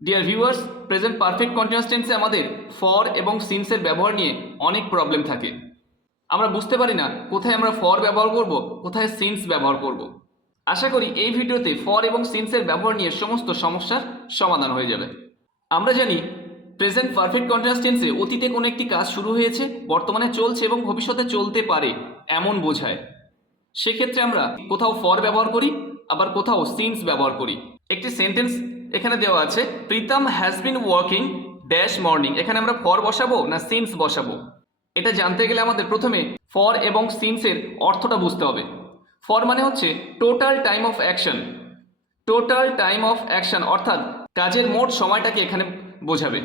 Deer viewers, present perfect continuous টেন্সে আমাদের for এবং সিন্সের ব্যবহার নিয়ে অনেক প্রবলেম থাকে। আমরা বুঝতে পারি না কোথায় আমরা ফর ব্যবহার করব, কোথায় সিন্স ব্যবহার করব। আশা করি এই ভিডিওতে ফর এবং সিন্সের ব্যবহার নিয়ে সমস্ত সমস্যার সমাধান হয়ে যাবে। আমরা জানি প্রেজেন্ট পারফেক্ট কন্টিনিউয়াস টেন্সে অতীতে কোনো একটি কাজ শুরু হয়েছে, বর্তমানে চলছে এবং ভবিষ্যতে চলতে পারে এমন বোঝায়। সেক্ষেত্রে আমরা কোথাও ফর ব্যবহার করি, আবার কোথাও সিন্স ব্যবহার করি। একটি সেন্টেন্স এখানে দেওয়া আছে, Pritam has been working dash morning. এখানে আমরা ফর বসাবো না সিন্স বসাবো, এটা জানতে গেলে আমাদের প্রথমে ফর এবং সিন্সের অর্থটা বুঝতে হবে। ফর মানে হচ্ছে total time of action. Total time of action অর্থাৎ কাজের মোট সময়টাকে এখানে বোঝাবে।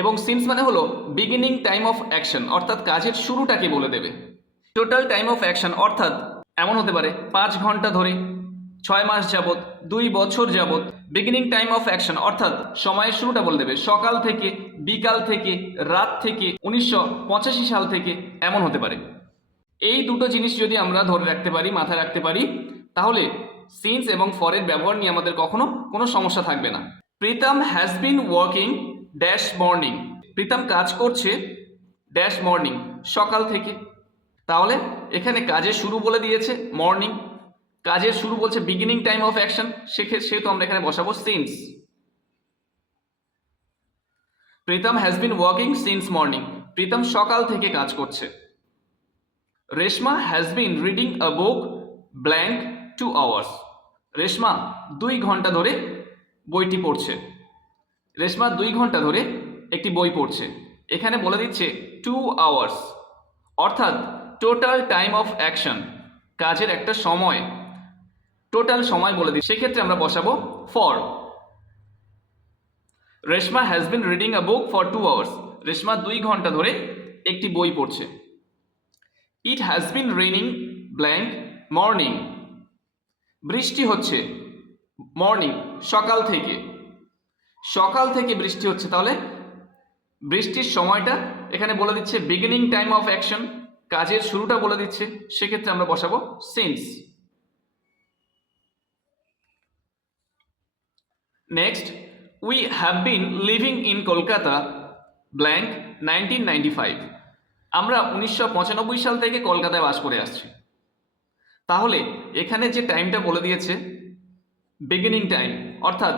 এবং সিন্স মানে হলো বিগিনিং টাইম অফ অ্যাকশন অর্থাৎ কাজের শুরুটাকে বলে দেবে। টোটাল টাইম অফ অ্যাকশন অর্থাৎ এমন হতে পারে 5 ঘন্টা ধরে, 6 মাস যাবত, 2 বছর যাবত। বিগিনিং টাইম অফ অ্যাকশন অর্থাৎ সময়ের শুরুটা বলে দেবে, সকাল থেকে, বিকাল থেকে, রাত থেকে, 1985 সাল থেকে, এমন হতে পারে। এই দুটো জিনিস যদি আমরা ধরে রাখতে পারি, মাথায় রাখতে পারি, তাহলে সিন্স এবং ফরের ব্যবহার নিয়ে আমাদের কখনো কোনো সমস্যা থাকবে না। Pritam has been working dash morning. Pritam কাজ করছে ড্যাশ মর্নিং, সকাল থেকে। তাহলে এখানে কাজের শুরু বলে দিয়েছে মর্নিং, কাজের শুরু বলছে বিগিনিং টাইম অফ অ্যাকশন, সেহেতু আমরা এখানে বসাবো since. Pritam has been working since morning, Pritam সকাল থেকে কাজ করছে। Reshma has been reading a book blank 2 hours. Reshma 2 ঘন্টা ধরে বইটি পড়ছে। রেশমা 2 ঘন্টা ধরে একটি বই পড়ছে। এখানে বলে দিচ্ছে 2 আওয়ার্স অর্থাৎ টোটাল টাইম অফ অ্যাকশন, কাজের একটা সময়, টোটাল সময় বলে দিই, সেক্ষেত্রে আমরা বসাবো for. Reshma has been reading a book for 2 hours. Reshma 2 ঘন্টা ধরে একটি বই পড়ছে। It has been raining blank morning. বৃষ্টি হচ্ছে মর্নিং, সকাল থেকে। সকাল থেকে বৃষ্টি হচ্ছে, তাহলে বৃষ্টির সময়টা এখানে বলে দিচ্ছে বিগিনিং টাইম অফ অ্যাকশন, কাজের শুরুটা বলে দিচ্ছে, সেক্ষেত্রে আমরা বসাবো since. Next, we have been living in Kolkata blank 1995। আমরা 1995 সাল থেকে কলকাতায় বাস করে আসছি। তাহলে এখানে যে টাইমটা বলে দিয়েছে বিগিনিং টাইম অর্থাৎ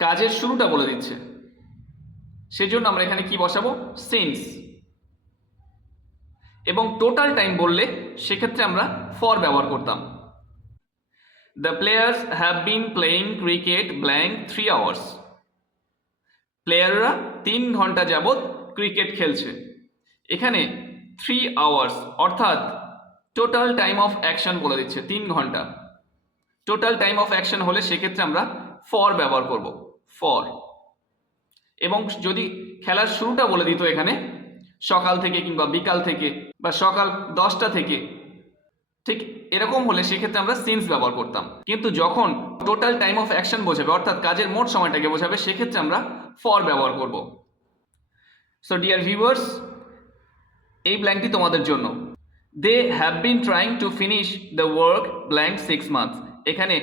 কাজের শুরুটা বলে দিচ্ছে, সেজন্য আমরা এখানে কি বসাবো সিন্স। এবং টোটাল টাইম বললে সেক্ষেত্রে আমরা ফর ব্যবহার করতাম। The players have been playing cricket blank 3 hours. প্লেয়াররা 3 ঘন্টা যাবৎ ক্রিকেট খেলছে। এখানে 3 আওয়ার্স অর্থাৎ টোটাল টাইম অফ অ্যাকশন বলে দিচ্ছে 3 ঘন্টা। টোটাল টাইম অফ অ্যাকশন হলে সেক্ষেত্রে আমরা ফর ব্যবহার করব, ফর। এবং যদি খেলার শুরুটা বলে দিত এখানে সকাল থেকে কিংবা বিকাল থেকে বা সকাল 10টা থেকে, ঠিক এরকম হলে সেক্ষেত্রে আমরা সিন্স ব্যবহার করতাম। কিন্তু যখন টোটাল টাইম অফ অ্যাকশন বোঝাবে অর্থাৎ কাজের মোট সময়টাকে বোঝাবে, সেক্ষেত্রে আমরা ফর ব্যবহার করব। সো ডিয়ার ভিউয়ার্স, এই ব্ল্যাঙ্কটি তোমাদের জন্য। They have been trying to finish the work blank 6 months. এখানে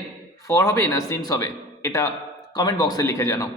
ফর হবে না সিন্স হবে, এটা কমেন্ট বক্সে লিখে জানাও।